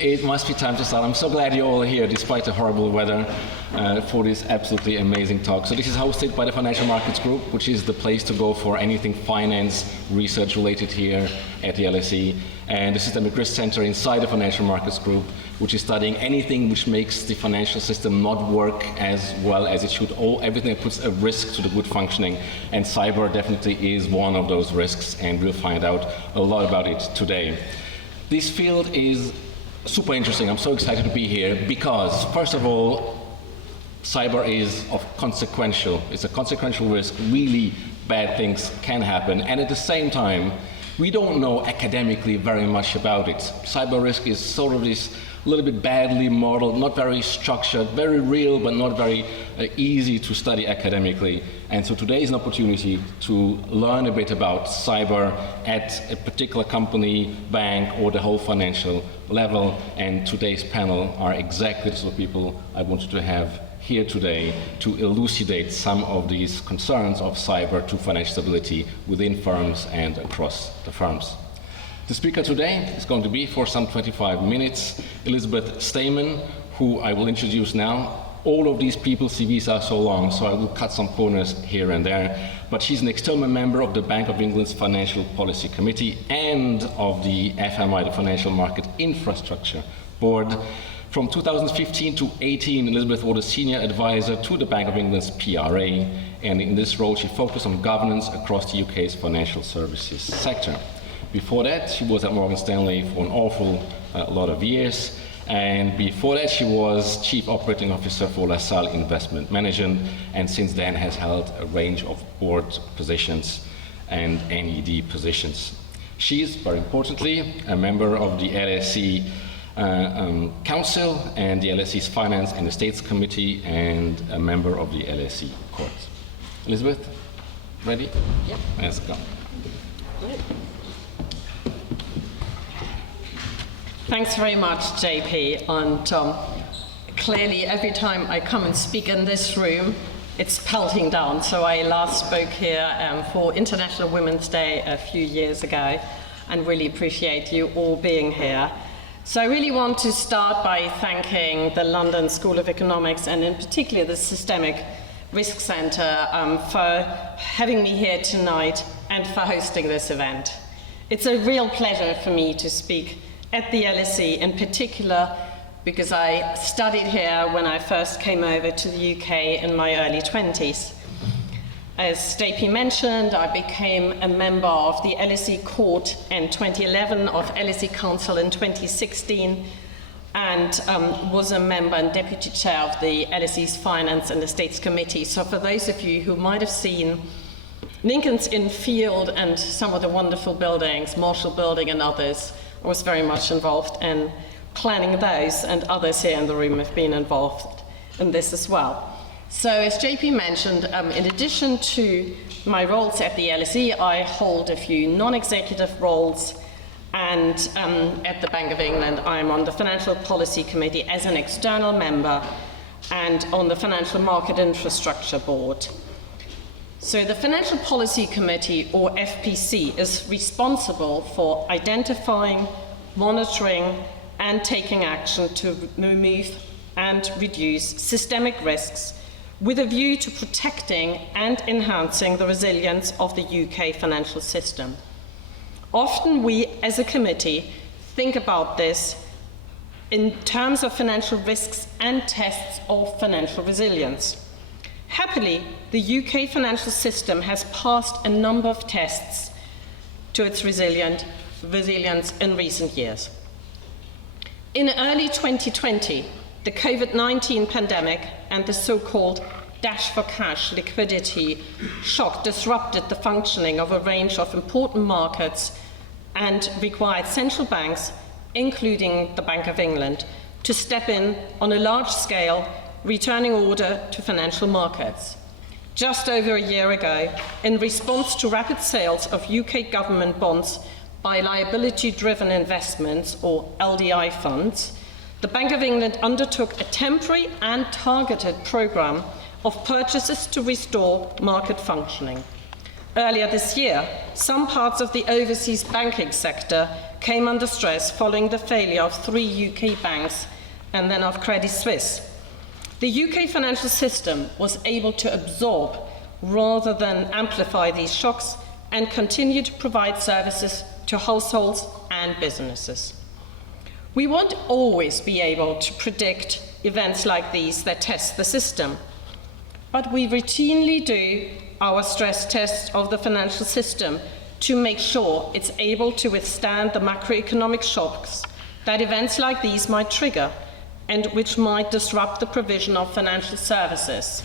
It must be time to start. I'm so glad you're all here, despite the horrible weather, for this absolutely amazing talk. So this is hosted by the Financial Markets Group, which is the place to go for anything finance research related here at the LSE. And the Systemic Risk Center inside the Financial Markets Group, which is studying anything which makes the financial system not work as well as it should, everything that puts a risk to the good functioning. And cyber definitely is one of those risks, and we'll find out a lot about it today. This field is super interesting. I'm so excited to be here because, first of all, cyber is consequential. It's a consequential risk. Really bad things can happen. And at the same time, we don't know academically very much about it. Cyber risk is sort of this little bit badly modeled, not very structured, very real, but not very easy to study academically. And so today is an opportunity to learn a bit about cyber at a particular company, bank, or the whole financial level. And today's panel are exactly the sort of people I wanted to have here today to elucidate some of these concerns of cyber to financial stability within firms and across the firms. The speaker today is going to be, for some 25 minutes, Elisabeth Stheeman, who I will introduce now. All of these people's CVs are so long, so I will cut some corners here and there. But she's an external member of the Bank of England's Financial Policy Committee and of the FMI, the Financial Market Infrastructure Board. From 2015 to 18, Elisabeth was a senior advisor to the Bank of England's PRA, and in this role she focused on governance across the UK's financial services sector. Before that, she was at Morgan Stanley for an awful lot of years, and before that she was Chief Operating Officer for LaSalle Investment Management, and since then has held a range of board positions and NED positions. She is, very importantly, a member of the LSE Council and the LSE's Finance and Estates Committee, and a member of the LSE Court. Elisabeth, ready? Yep. Let's go. Great. Thanks very much, JP. And clearly, every time I come and speak in this room, it's pelting down. So I last spoke here for International Women's Day a few years ago, and really appreciate you all being here. So I really want to start by thanking the London School of Economics, and in particular the Systemic Risk Center, for having me here tonight and for hosting this event. It's a real pleasure for me to speak at the LSE, in particular because I studied here when I first came over to the UK in my early 20s. As JP mentioned, I became a member of the LSE Court in 2011, of LSE Council in 2016, and was a member and deputy chair of the LSE's Finance and Estates Committee. So for those of you who might have seen Lincoln's Inn Field and some of the wonderful buildings, Marshall Building and others, I was very much involved in planning those, and others here in the room have been involved in this as well. So as JP mentioned, in addition to my roles at the LSE, I hold a few non-executive roles, and at the Bank of England I'm on the Financial Policy Committee as an external member and on the Financial Market Infrastructure Board. So the Financial Policy Committee, or FPC, is responsible for identifying, monitoring, and taking action to remove and reduce systemic risks with a view to protecting and enhancing the resilience of the UK financial system. Often we, as a committee, think about this in terms of financial risks and tests of financial resilience. Happily, the UK financial system has passed a number of tests to its resilience in recent years. In early 2020, the COVID-19 pandemic and the so-called dash for cash liquidity shock disrupted the functioning of a range of important markets and required central banks, including the Bank of England, to step in on a large scale, returning order to financial markets. Just over a year ago, in response to rapid sales of UK government bonds by liability-driven investments, or LDI funds, the Bank of England undertook a temporary and targeted programme of purchases to restore market functioning. Earlier this year, some parts of the overseas banking sector came under stress following the failure of 3 UK banks and then of Credit Suisse. The UK financial system was able to absorb rather than amplify these shocks and continue to provide services to households and businesses. We won't always be able to predict events like these that test the system, but we routinely do our stress tests of the financial system to make sure it's able to withstand the macroeconomic shocks that events like these might trigger and which might disrupt the provision of financial services.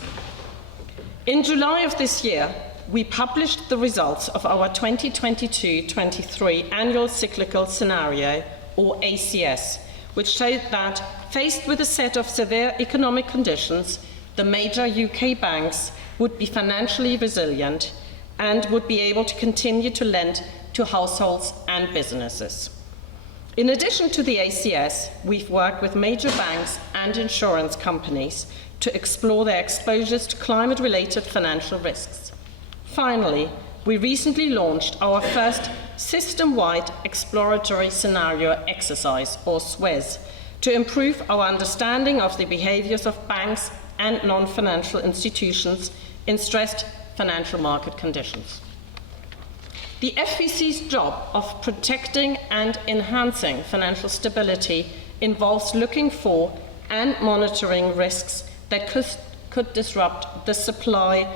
In July of this year, we published the results of our 2022-23 annual cyclical scenario, or ACS, which showed that, faced with a set of severe economic conditions, the major UK banks would be financially resilient and would be able to continue to lend to households and businesses. In addition to the ACS, we've worked with major banks and insurance companies to explore their exposures to climate-related financial risks. Finally, we recently launched our first system-wide exploratory scenario exercise, or SWES, to improve our understanding of the behaviours of banks and non-financial institutions in stressed financial market conditions. The FPC's job of protecting and enhancing financial stability involves looking for and monitoring risks that could disrupt the supply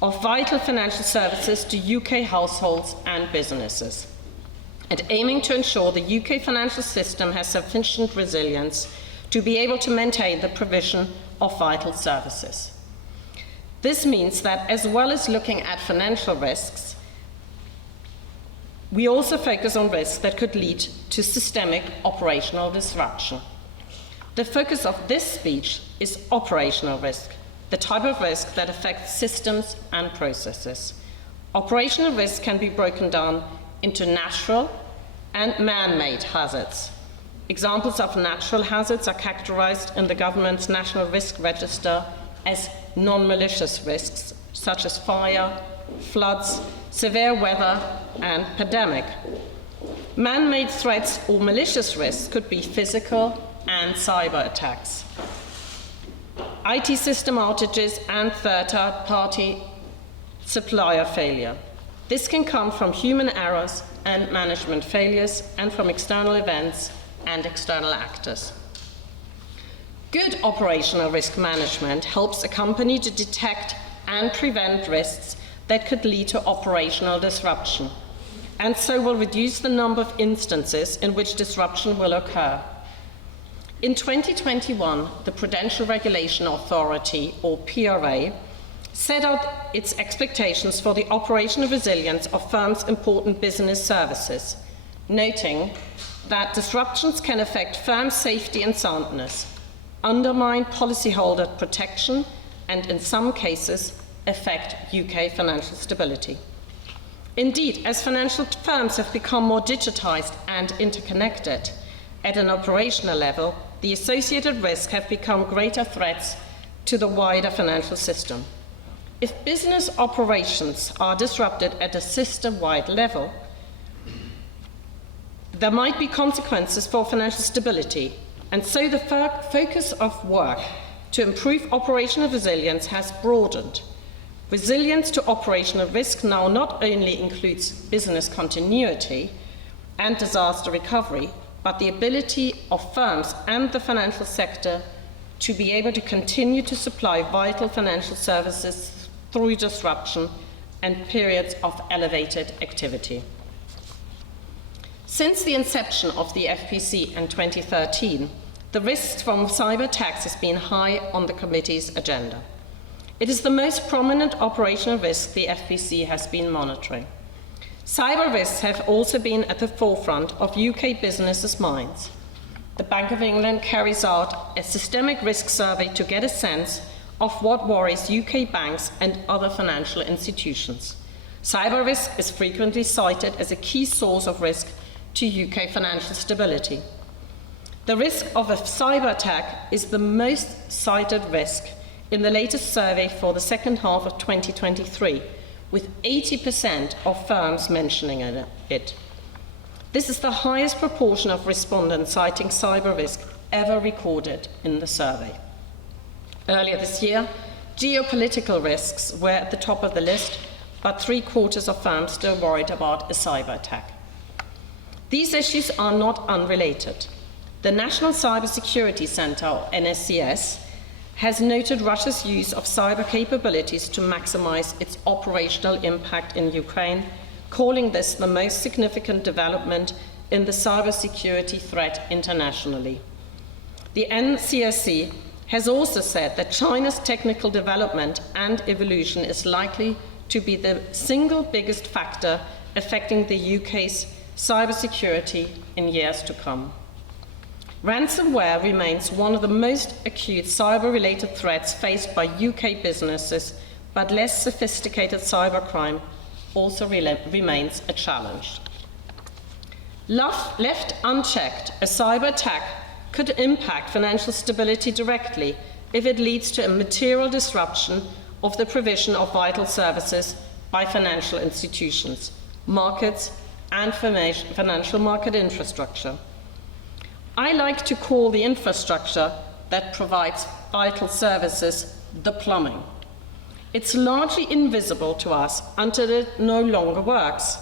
of vital financial services to UK households and businesses, and aiming to ensure the UK financial system has sufficient resilience to be able to maintain the provision of vital services. This means that, as well as looking at financial risks, we also focus on risks that could lead to systemic operational disruption. The focus of this speech is operational risk, the type of risk that affects systems and processes. Operational risk can be broken down into natural and man-made hazards. Examples of natural hazards are characterized in the government's National Risk Register as non-malicious risks, such as fire, floods, severe weather, and pandemic. Man-made threats or malicious risks could be physical and cyber attacks, IT system outages, and third-party supplier failure. This can come from human errors and management failures, and from external events and external actors. Good operational risk management helps a company to detect and prevent risks that could lead to operational disruption, and so will reduce the number of instances in which disruption will occur. In 2021, the Prudential Regulation Authority, or PRA, set out its expectations for the operational resilience of firms' important business services, noting that disruptions can affect firm safety and soundness, undermine policyholder protection, and in some cases, affect UK financial stability. Indeed, as financial firms have become more digitized and interconnected, at an operational level, the associated risks have become greater threats to the wider financial system. If business operations are disrupted at a system-wide level, there might be consequences for financial stability, and so the focus of work to improve operational resilience has broadened. Resilience to operational risk now not only includes business continuity and disaster recovery, but the ability of firms and the financial sector to be able to continue to supply vital financial services through disruption and periods of elevated activity. Since the inception of the FPC in 2013, the risks from cyber attacks has been high on the committee's agenda. It is the most prominent operational risk the FPC has been monitoring. Cyber risks have also been at the forefront of UK businesses' minds. The Bank of England carries out a systemic risk survey to get a sense of what worries UK banks and other financial institutions. Cyber risk is frequently cited as a key source of risk to UK financial stability. The risk of a cyber attack is the most cited risk in the latest survey for the second half of 2023, with 80% of firms mentioning it. This is the highest proportion of respondents citing cyber risk ever recorded in the survey. Earlier this year, geopolitical risks were at the top of the list, but 3/4 of firms still worried about a cyber attack. These issues are not unrelated. The National Cybersecurity Center, or NSCS, has noted Russia's use of cyber capabilities to maximize its operational impact in Ukraine, calling this the most significant development in the cybersecurity threat internationally. The NCSC has also said that China's technical development and evolution is likely to be the single biggest factor affecting the UK's cybersecurity in years to come. Ransomware remains one of the most acute cyber-related threats faced by UK businesses, but less sophisticated cybercrime also remains a challenge. Left unchecked, a cyber attack could impact financial stability directly if it leads to a material disruption of the provision of vital services by financial institutions, markets, and financial market infrastructure. I like to call the infrastructure that provides vital services the plumbing. It's largely invisible to us until it no longer works.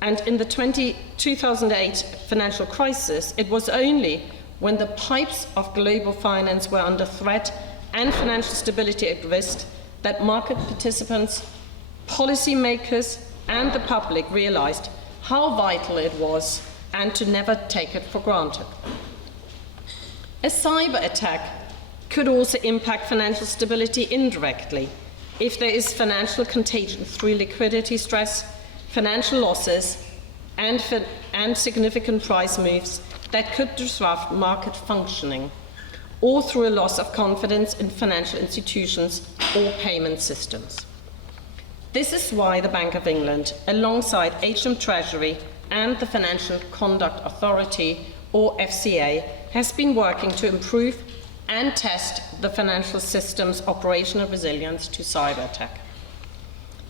And in the 2008 financial crisis, it was only when the pipes of global finance were under threat and financial stability at risk that market participants, policymakers, and the public realized how vital it was and to never take it for granted. A cyber attack could also impact financial stability indirectly if there is financial contagion through liquidity stress, financial losses, and significant price moves that could disrupt market functioning, or through a loss of confidence in financial institutions or payment systems. This is why the Bank of England, alongside HM Treasury and the Financial Conduct Authority, or FCA, has been working to improve and test the financial system's operational resilience to cyber attack.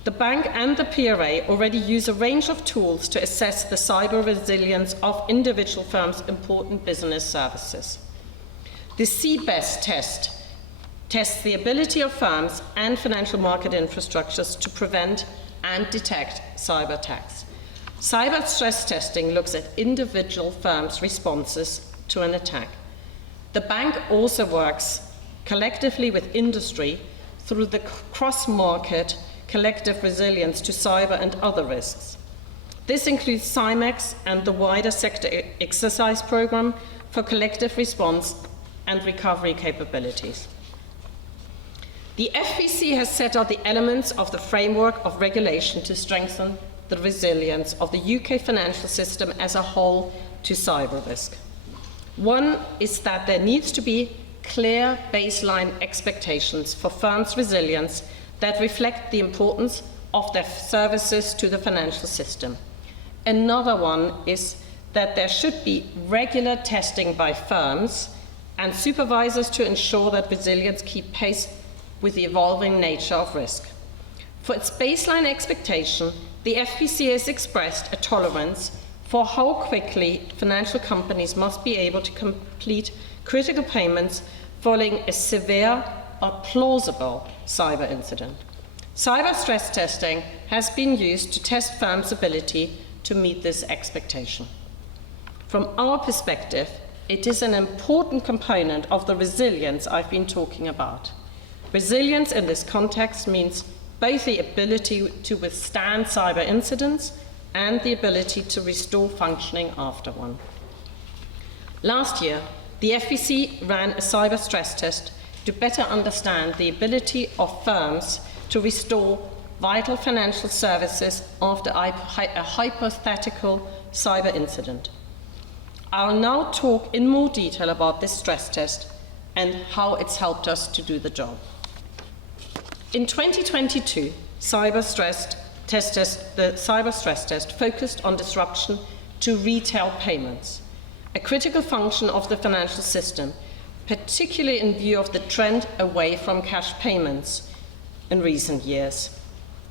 The bank and the PRA already use a range of tools to assess the cyber resilience of individual firms' important business services. The CBEST test tests the ability of firms and financial market infrastructures to prevent and detect cyber attacks. Cyber stress testing looks at individual firms' responses to an attack. The bank also works collectively with industry through the cross-market collective resilience to cyber and other risks. This includes CIMEX and the wider sector exercise program for collective response and recovery capabilities. The FPC has set out the elements of the framework of regulation to strengthen the resilience of the UK financial system as a whole to cyber risk. One is that there needs to be clear baseline expectations for firms' resilience that reflect the importance of their services to the financial system. Another one is that there should be regular testing by firms and supervisors to ensure that resilience keep pace with the evolving nature of risk. For its baseline expectation, the FPC has expressed a tolerance for how quickly financial companies must be able to complete critical payments following a severe but plausible cyber incident. Cyber stress testing has been used to test firms' ability to meet this expectation. From our perspective, it is an important component of the resilience I've been talking about. Resilience in this context means both the ability to withstand cyber incidents and the ability to restore functioning after one. Last year, the FPC ran a cyber stress test to better understand the ability of firms to restore vital financial services after a hypothetical cyber incident. I'll now talk in more detail about this stress test and how it's helped us to do the job. In 2022, the cyber stress test focused on disruption to retail payments, a critical function of the financial system, particularly in view of the trend away from cash payments in recent years.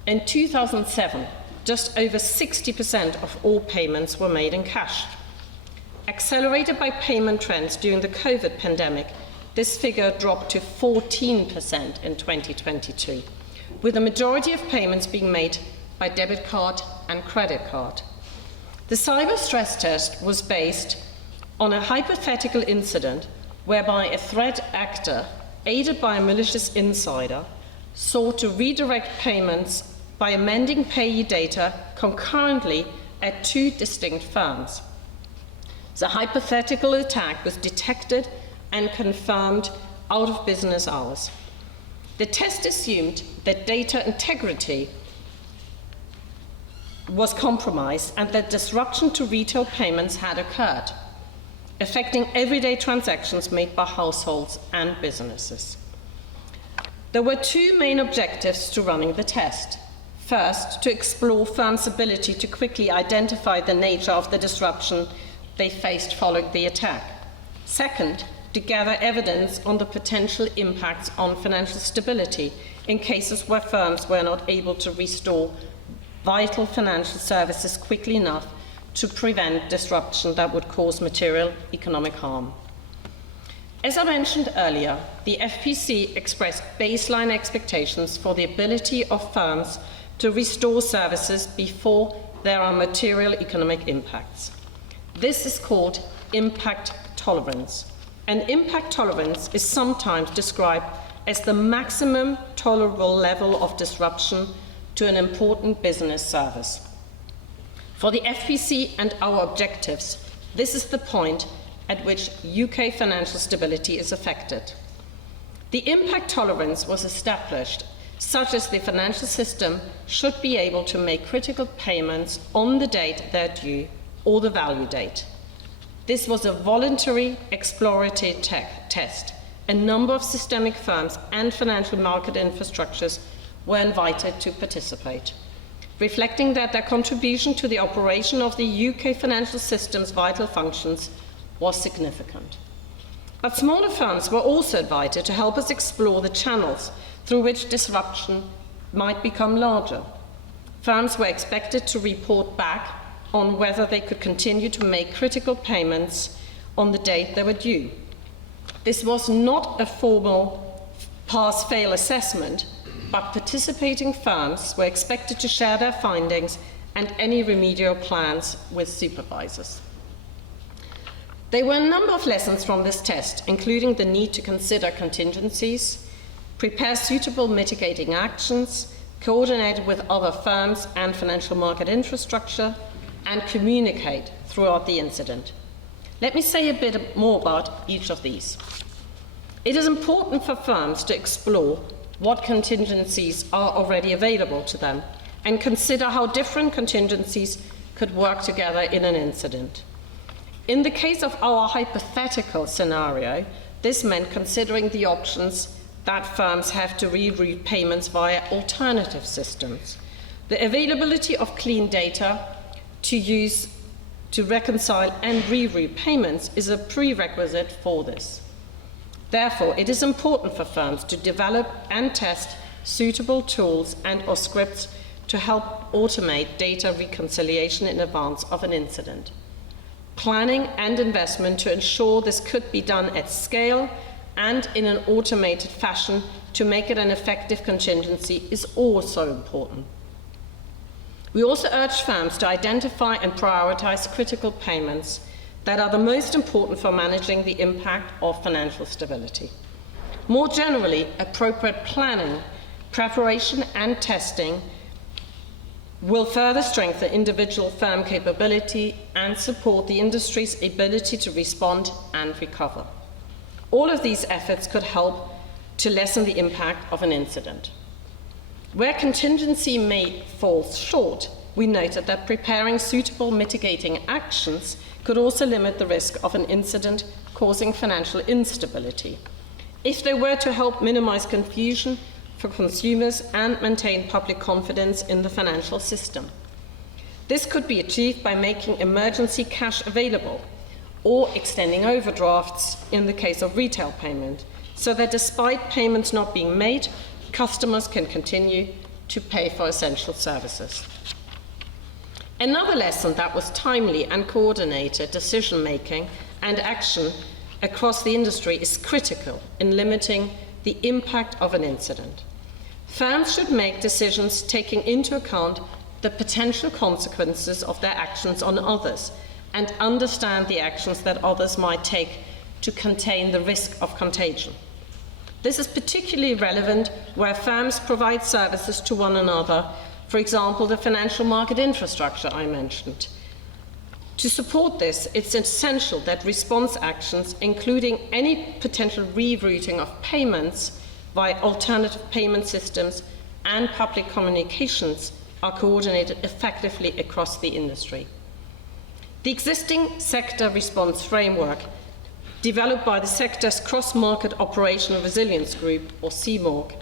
In 2007, just over 60% of all payments were made in cash. Accelerated by payment trends during the COVID pandemic, this figure dropped to 14% in 2022, with the majority of payments being made by debit card and credit card. The cyber stress test was based on a hypothetical incident whereby a threat actor, aided by a malicious insider, sought to redirect payments by amending payee data concurrently at two distinct firms. The hypothetical attack was detected and confirmed out of business hours. The test assumed that data integrity was compromised and that disruption to retail payments had occurred, affecting everyday transactions made by households and businesses. There were two main objectives to running the test. First, to explore firms' ability to quickly identify the nature of the disruption they faced following the attack. Second, to gather evidence on the potential impacts on financial stability in cases where firms were not able to restore vital financial services quickly enough to prevent disruption that would cause material economic harm. As I mentioned earlier, the FPC expressed baseline expectations for the ability of firms to restore services before there are material economic impacts. This is called impact tolerance. And impact tolerance is sometimes described as the maximum tolerable level of disruption to an important business service. For the FPC and our objectives, this is the point at which UK financial stability is affected. The impact tolerance was established such as the financial system should be able to make critical payments on the date they're due or the value date. This was a voluntary exploratory test. A number of systemic firms and financial market infrastructures were invited to participate, reflecting that their contribution to the operation of the UK financial system's vital functions was significant. But smaller firms were also invited to help us explore the channels through which disruption might become larger. Firms were expected to report back on whether they could continue to make critical payments on the date they were due. This was not a formal pass-fail assessment, but participating firms were expected to share their findings and any remedial plans with supervisors. There were a number of lessons from this test, including the need to consider contingencies, prepare suitable mitigating actions, coordinate with other firms and financial market infrastructure, and communicate throughout the incident. Let me say a bit more about each of these. It is important for firms to explore what contingencies are already available to them and consider how different contingencies could work together in an incident. In the case of our hypothetical scenario, this meant considering the options that firms have to reroute payments via alternative systems. The availability of clean data to use to reconcile and reroute payments is a prerequisite for this. Therefore, it is important for firms to develop and test suitable tools and/or scripts to help automate data reconciliation in advance of an incident. Planning and investment to ensure this could be done at scale and in an automated fashion to make it an effective contingency is also important. We also urge firms to identify and prioritize critical payments that are the most important for managing the impact of financial stability. More generally, appropriate planning, preparation, and testing will further strengthen individual firm capability and support the industry's ability to respond and recover. All of these efforts could help to lessen the impact of an incident. Where contingency may fall short, we noted that preparing suitable mitigating actions could also limit the risk of an incident causing financial instability. If they were to help minimize confusion for consumers and maintain public confidence in the financial system. This could be achieved by making emergency cash available or extending overdrafts in the case of retail payment, so that despite payments not being made, customers can continue to pay for essential services. Another lesson that was timely and coordinated decision-making and action across the industry is critical in limiting the impact of an incident. Firms should make decisions taking into account the potential consequences of their actions on others and understand the actions that others might take to contain the risk of contagion. This is particularly relevant where firms provide services to one another, for example, the financial market infrastructure I mentioned. To support this, it's essential that response actions, including any potential rerouting of payments via alternative payment systems and public communications, are coordinated effectively across the industry. The existing sector response framework, developed by the sector's Cross-Market Operational Resilience Group, or CMORG,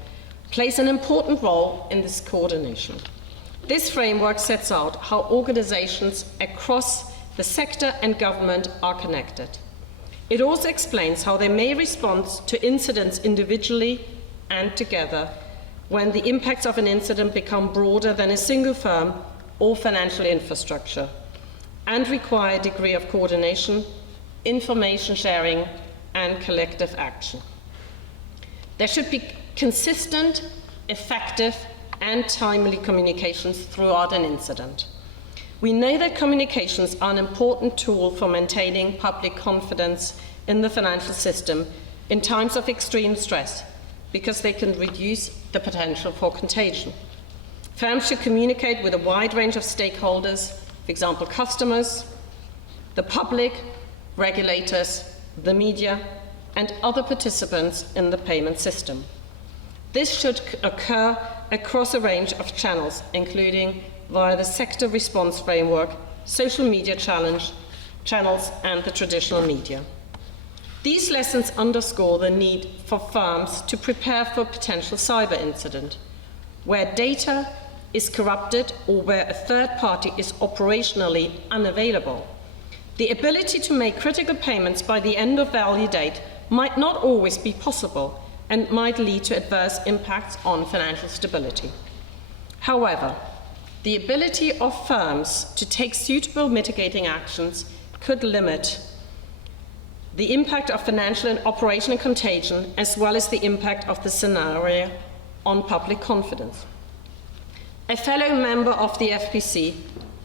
plays an important role in this coordination. This framework sets out how organizations across the sector and government are connected. It also explains how they may respond to incidents individually and together when the impacts of an incident become broader than a single firm or financial infrastructure and require a degree of coordination, information sharing, and collective action. There should be consistent, effective, and timely communications throughout an incident. We know that communications are an important tool for maintaining public confidence in the financial system in times of extreme stress, because they can reduce the potential for contagion. Firms should communicate with a wide range of stakeholders, for example, customers, the public, regulators, the media, and other participants in the payment system. This should occur across a range of channels, including via the sector response framework, social media channels, and the traditional media. These lessons underscore the need for firms to prepare for a potential cyber incident, where data is corrupted or where a third party is operationally unavailable. The ability to make critical payments by the end of value date might not always be possible and might lead to adverse impacts on financial stability. However, the ability of firms to take suitable mitigating actions could limit the impact of financial and operational contagion, as well as the impact of the scenario on public confidence. A fellow member of the FPC,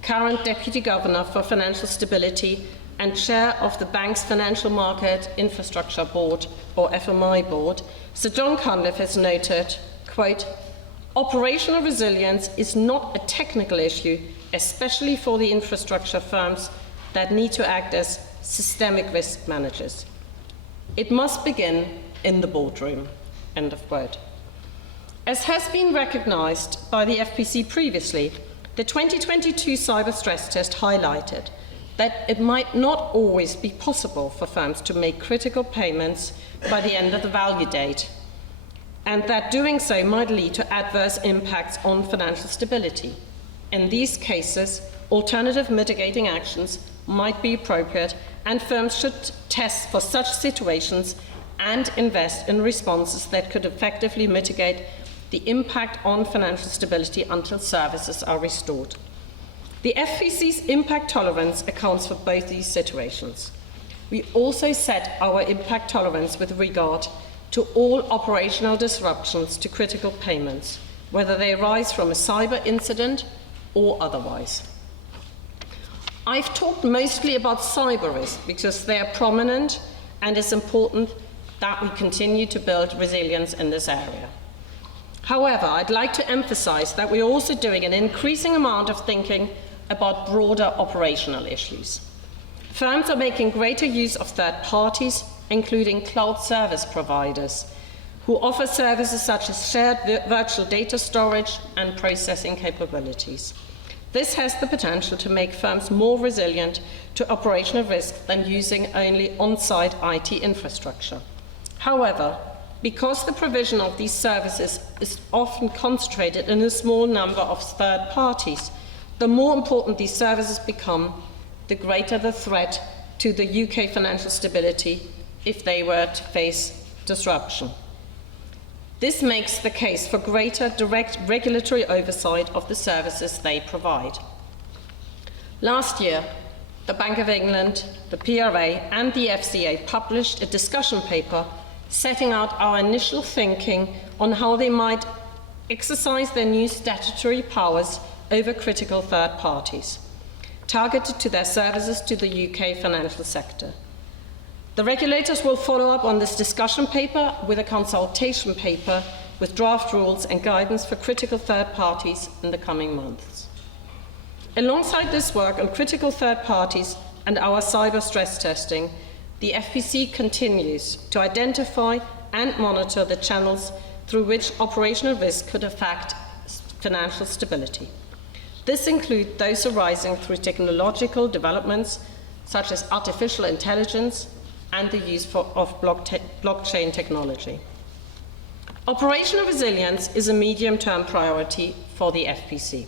current Deputy Governor for Financial Stability and Chair of the Bank's Financial Market Infrastructure Board, or FMI Board, Sir John Cunliffe has noted, quote, "Operational resilience is not a technical issue, especially for the infrastructure firms that need to act as systemic risk managers. It must begin in the boardroom," end of quote. As has been recognized by the FPC previously, the 2022 cyber stress test highlighted that it might not always be possible for firms to make critical payments by the end of the value date, and that doing so might lead to adverse impacts on financial stability. In these cases, alternative mitigating actions might be appropriate, and firms should test for such situations and invest in responses that could effectively mitigate the impact on financial stability until services are restored. The FPC's impact tolerance accounts for both these situations. We also set our impact tolerance with regard to all operational disruptions to critical payments, whether they arise from a cyber incident or otherwise. I've talked mostly about cyber risk because they are prominent, and it's important that we continue to build resilience in this area. However, I'd like to emphasize that we're also doing an increasing amount of thinking about broader operational issues. Firms are making greater use of third parties, including cloud service providers, who offer services such as shared virtual data storage and processing capabilities. This has the potential to make firms more resilient to operational risk than using only on-site IT infrastructure. However, because the provision of these services is often concentrated in a small number of third parties, the more important these services become, the greater the threat to the UK financial stability if they were to face disruption. This makes the case for greater direct regulatory oversight of the services they provide. Last year, the Bank of England, the PRA and the FCA published a discussion paper setting out our initial thinking on how they might exercise their new statutory powers over critical third parties, targeted to their services to the UK financial sector. The regulators will follow up on this discussion paper with a consultation paper with draft rules and guidance for critical third parties in the coming months. Alongside this work on critical third parties and our cyber stress testing, the FPC continues to identify and monitor the channels through which operational risk could affect financial stability. This includes those arising through technological developments such as artificial intelligence and the use of blockchain technology. Operational resilience is a medium-term priority for the FPC.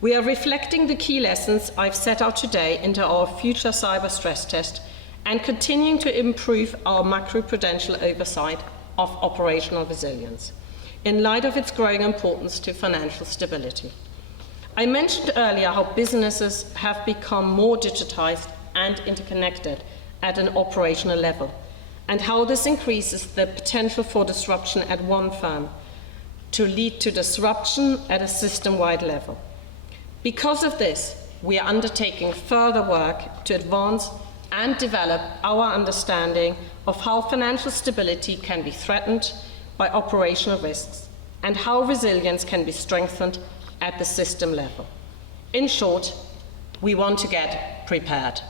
We are reflecting the key lessons I've set out today into our future cyber stress test and continuing to improve our macroprudential oversight of operational resilience in light of its growing importance to financial stability. I mentioned earlier how businesses have become more digitized and interconnected at an operational level, and how this increases the potential for disruption at one firm to lead to disruption at a system-wide level. Because of this, we are undertaking further work to advance and develop our understanding of how financial stability can be threatened by operational risks and how resilience can be strengthened at the system level. In short, we want to get prepared.